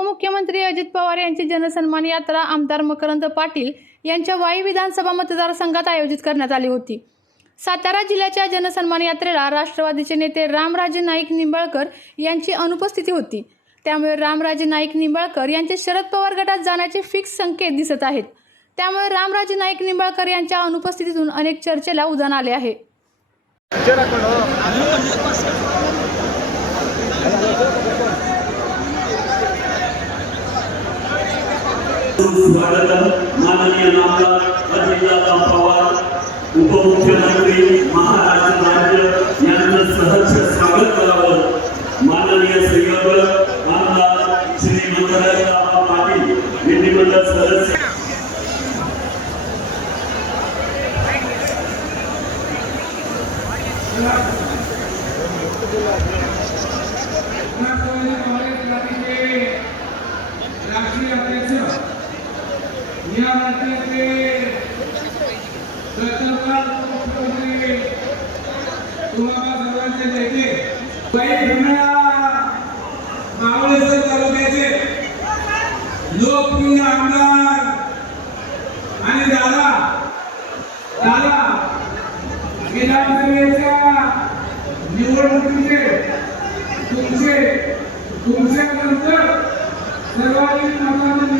उपमुख्यमंत्री अजित पवार यांची जनसन्मान यात्रा आमदार मकरंद पाटील यांच्या वाई विधानसभा मतदारसंघात आयोजित करण्यात आली होती. सातारा जिल्ह्याच्या जनसन्मान यात्रेला राष्ट्रवादीचे नेते रामराजे नाईक निंबाळकर यांची अनुपस्थिती होती. त्यामुळे रामराजे नाईक निंबाळकर यांचे शरद पवार गटात जाण्याचे फिक्स संकेत दिसत आहेत. त्यामुळे रामराजे नाईक निंबाळकर यांच्या अनुपस्थितीतून अनेक चर्चेला उधाण आले आहे. स्वागत माननीय नामदार अजितदादा पवार उपमुख्यमंत्री महाराष्ट्र राज्य यांचं सहर्ष स्वागत करावं. माननीय संयोजक आमदार श्री मंगलराव पाटील विधिमंडळ सदस्य राष्ट्रवादी काँग्रेस या राज्याचे कर्तव्यवान मुख्यमंत्री तुम्हाला सर्वांचे नेते काही भीमळा मावळेश्वर तालुक्याचे लोकप्रिय आमदार आणि दादा दादा विधानसभेच्या निवडणुकीचे तुमचे तुमच्यानंतर सर्वाधिक मतांनी